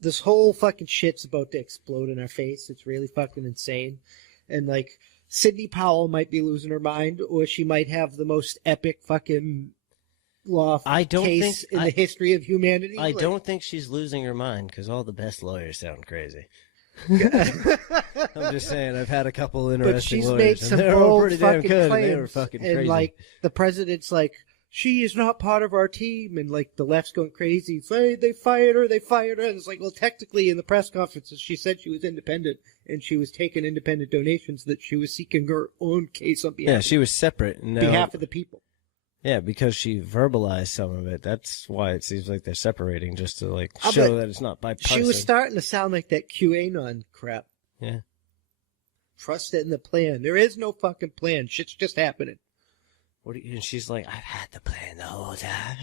This whole fucking shit's about to explode in our face. It's really fucking insane. And, like, Sidney Powell might be losing her mind, or she might have the most epic fucking law case in the history of humanity. I don't think she's losing her mind, because all the best lawyers sound crazy. I'm just saying, I've had a couple interesting lawyers, and they're all pretty damn good, and they were fucking crazy. And, like, the president's like, she is not part of our team, and, like, the left's going crazy. Say, they fired her. And it's like, well, technically, in the press conferences, she said she was independent, and she was taking independent donations, that she was seeking her own case on behalf she was separate. Behalf of the people. Yeah, because she verbalized some of it. That's why it seems like they're separating, just to, like, show that it's not bipartisan. She was starting to sound like that QAnon crap. Yeah. Trust in the plan. There is no fucking plan. Shit's just happening. And she's like, I've had the plan the whole time.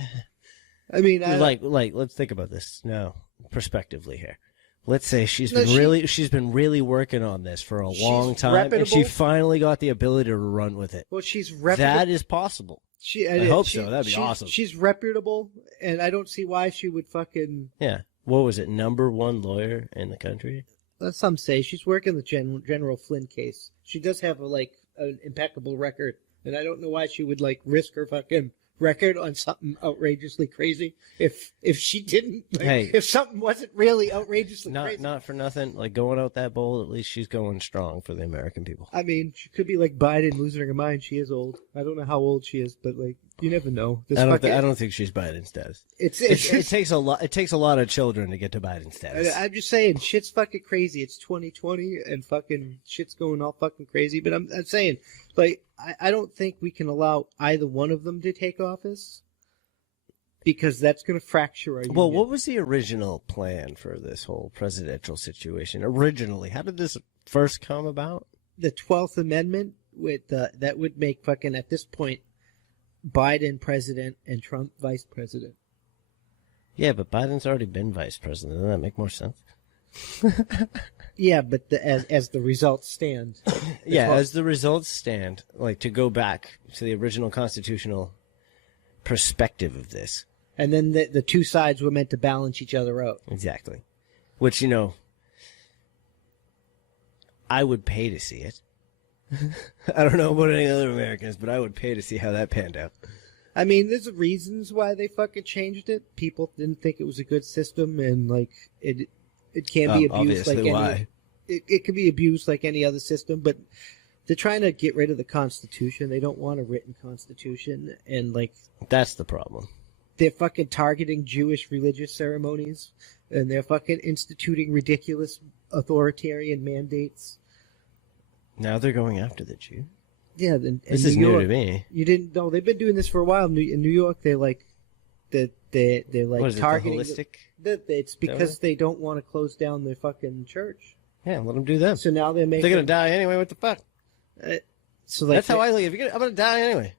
I mean, like, let's think about this now, prospectively here. Let's say she's been really working on this for a long time, and she finally got the ability to run with it. Well, she's reputable. That is possible. I hope so. That'd be awesome. She's reputable, and I don't see why she would fucking... Yeah. What was it, #1 lawyer in the country? Some say she's working the General Flynn case. She does have an impeccable record. And I don't know why she would, like, risk her fucking record on something outrageously crazy. If she didn't, if something wasn't really outrageously crazy. Not for nothing, like, going out that bold, at least she's going strong for the American people. I mean, she could be like Biden losing her mind. She is old. I don't know how old she is, but, like, you never know. I don't think she's Biden's status. It takes a lot. It takes a lot of children to get to Biden's status. I'm just saying, shit's fucking crazy. It's 2020, and fucking shit's going all fucking crazy. But I'm saying, like, I don't think we can allow either one of them to take office, because that's going to fracture our union. Well, what was the original plan for this whole presidential situation? Originally, how did this first come about? The 12th Amendment that would make fucking, at this point, Biden president and Trump vice president. Yeah, but Biden's already been vice president. Doesn't that make more sense? Yeah, but as the results stand. As the results stand, like, to go back to the original constitutional perspective of this. And then the two sides were meant to balance each other out. Exactly. Which, I would pay to see it. I don't know about any other Americans, but I would pay to see how that panned out. I mean, there's reasons why they fucking changed it. People didn't think it was a good system, and, like, it can be abused like any. It can be abused like any other system, but they're trying to get rid of the Constitution. They don't want a written Constitution, and, like, that's the problem. They're fucking targeting Jewish religious ceremonies, and they're fucking instituting ridiculous authoritarian mandates. Now they're going after the Jew. Yeah, this is new to me. You didn't know they've been doing this for a while. In New York, they're like, they're like what is targeting. It, the holistic? It's because they don't want to close down their fucking church. Yeah, let them do that. So now they're making. They're gonna die anyway. What the fuck? So like, that's how I look. I'm gonna die anyway.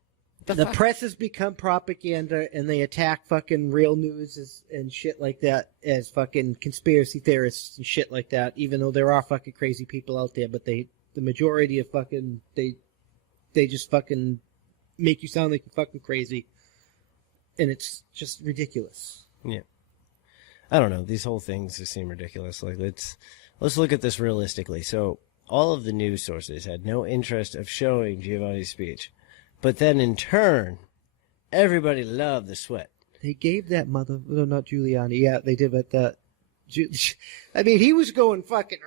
The press has become propaganda, and they attack fucking real news and shit like that as fucking conspiracy theorists and shit like that. Even though there are fucking crazy people out there, but the majority of fucking they just fucking make you sound like you're fucking crazy, and it's just ridiculous. Yeah, I don't know. These whole things just seem ridiculous. Like, let's look at this realistically. So all of the news sources had no interest of showing Giovanni's speech, but then in turn, everybody loved the sweat. They gave that not Giuliani. Yeah, they did, but I mean, he was going fucking.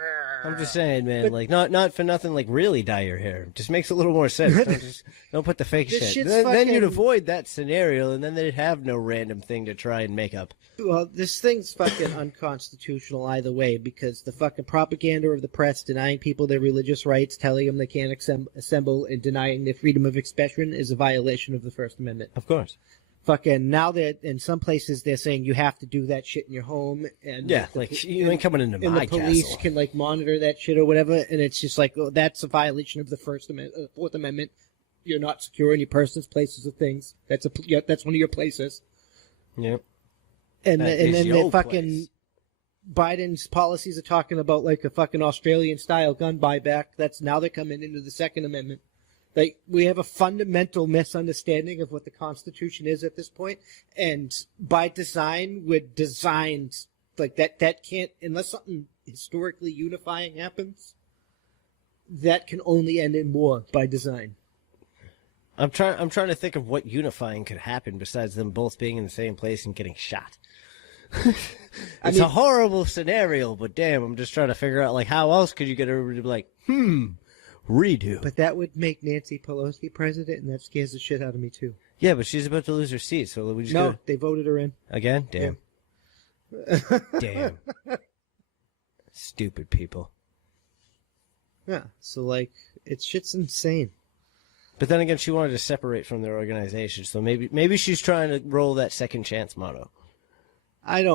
I'm just saying, man. But, like, not for nothing. Like, really dye your hair. Just makes a little more sense. Don't put the fake shit. Then you'd avoid that scenario, and then they'd have no random thing to try and make up. Well, this thing's fucking unconstitutional either way, because the fucking propaganda of the press denying people their religious rights, telling them they can't assemble, and denying their freedom of expression is a violation of the First Amendment. Of course. Fucking now that in some places they're saying you have to do that shit in your home, and yeah, you ain't coming into my castle. And the police can like monitor that shit or whatever, and it's just like, oh, that's a violation of the Fourth Amendment. You're not secure in your persons, places, or things. That's one of your places. Yep. And then the fucking Biden's policies are talking about like a fucking Australian style gun buyback. That's now they're coming into the Second Amendment. Like, we have a fundamental misunderstanding of what the Constitution is at this point, and by design, we're designed Like that can't, unless something historically unifying happens, that can only end in war by design. I'm trying to think of what unifying could happen besides them both being in the same place and getting shot. It's a horrible scenario, but damn, I'm just trying to figure out, like, how else could you get everybody to be like, redo? But that would make Nancy Pelosi president, and that scares the shit out of me, too. Yeah, but she's about to lose her seat, so we just No, they voted her in. Again? Damn. Yeah. Damn. Stupid people. Yeah, so, like, shit's insane. But then again, she wanted to separate from their organization, so maybe she's trying to roll that second chance motto. I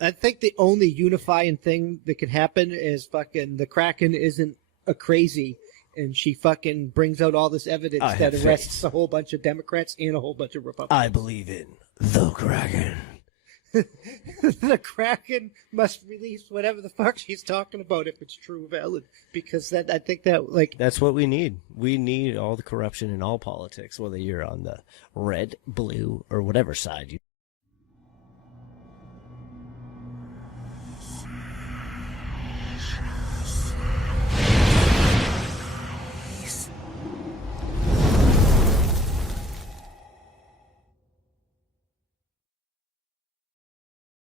think the only unifying thing that could happen is fucking the Kraken isn't a crazy, and she fucking brings out all this evidence that arrests a whole bunch of Democrats and a whole bunch of Republicans. I believe in the Kraken. The Kraken must release whatever the fuck she's talking about if it's true valid, because I think that's what we need. We need all the corruption in all politics, whether you're on the red, blue, or whatever side you